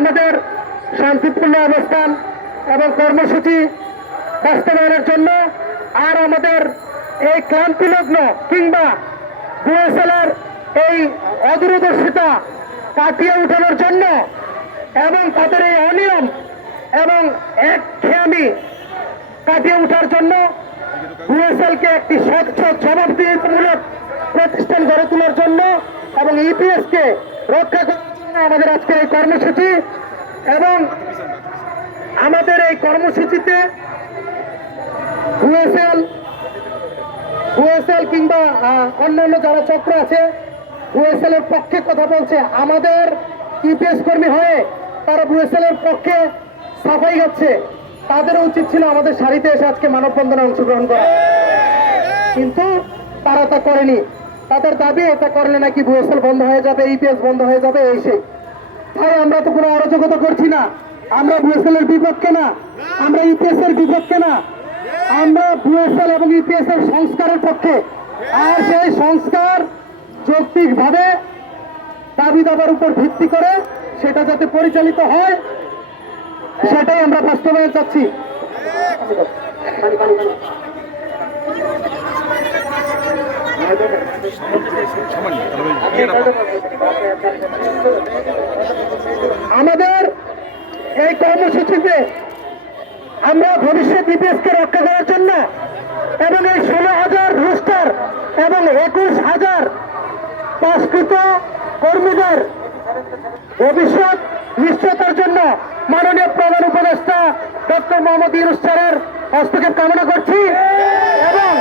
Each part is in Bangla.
আমাদের শান্তিপূর্ণ অবস্থান এবং কর্মসূচি বাস্তবায়নের জন্য আর আমাদের এই ক্লান্তিলগ্ন কিংবা বুয়েসেলের এই অদূরদর্শিতা কাটিয়ে উঠানোর জন্য এবং তাদের এই অনিয়ম এবং একঘেয়েমি কাটিয়ে ওঠার জন্য বুয়েসেলকে একটি স্বচ্ছ জবাবদিহিমূলক প্রতিষ্ঠান গড়ে তোলার জন্য এবং ইপিএসকে রক্ষা করার জন্য আমাদের আজকের এই কর্মসূচি। এবং আমাদের এই কর্মসূচিতে বুয়েসেল কিংবা অন্যান্য যারা চক্র আছে বুয়েসেলের পক্ষে কথা বলছে, আমাদের ইপিএস কর্মী হয়ে তারা বুয়েসেলের পক্ষে সাফাই গাচ্ছে, তাদেরও উচিত ছিল আমাদের সারিতে এসে আজকে মানববন্ধনে অংশগ্রহণ করা, কিন্তু তারা তা করেনি। তাদের দাবি এটা করলে নাকি বুয়েসেল বন্ধ হয়ে যাবে, ইপিএস বন্ধ হয়ে যাবে, এই সেই। তাই আমরা তো কোনো অরাজকতা করছি না, আমরা বুয়েসেলের বিপক্ষে না, আমরা ইপিএস এর বিপক্ষে না, আমরা বুয়েসেল এবং ইপিএস এর সংস্কারের পক্ষে। আর সেই সংস্কার যৌক্তিকভাবে দাবি দাবার উপর ভিত্তি করে সেটা যাতে পরিচালিত হয় সেটাই আমরা বাস্তবায়ন চাচ্ছি। আমাদের এই কর্মসূচিতে আমরা ভবিষ্যৎ ইপিএসকে রক্ষা করার জন্য এবং এই 16,000 রুস্টার এবং 21,000 পাশকৃত কর্মীদের ভবিষ্যৎ নিশ্চয়তার জন্য মাননীয় প্রধান উপদেষ্টা ডক্টর মোহাম্মদ ইউনূস স্যারের হস্তক্ষেপ কামনা করছি এবং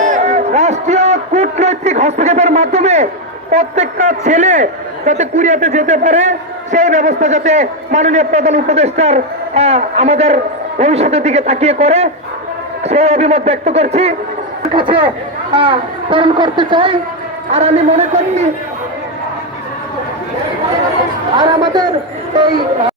রাষ্ট্রীয় কূটনৈতিক হস্তক্ষেপের মাধ্যমে প্রত্যেকটা ছেলে যাতে কুরিয়াতে যেতে পারে সেই ব্যবস্থা যাতে মাননীয় প্রধান উপদেষ্টার আমাদের ভবিষ্যতের দিকে তাকিয়ে করে সেই অভিমত ব্যক্ত করছি, কাছে প্রেরণ করতে চাই। আর আমি মনে করি আর আমাদের এই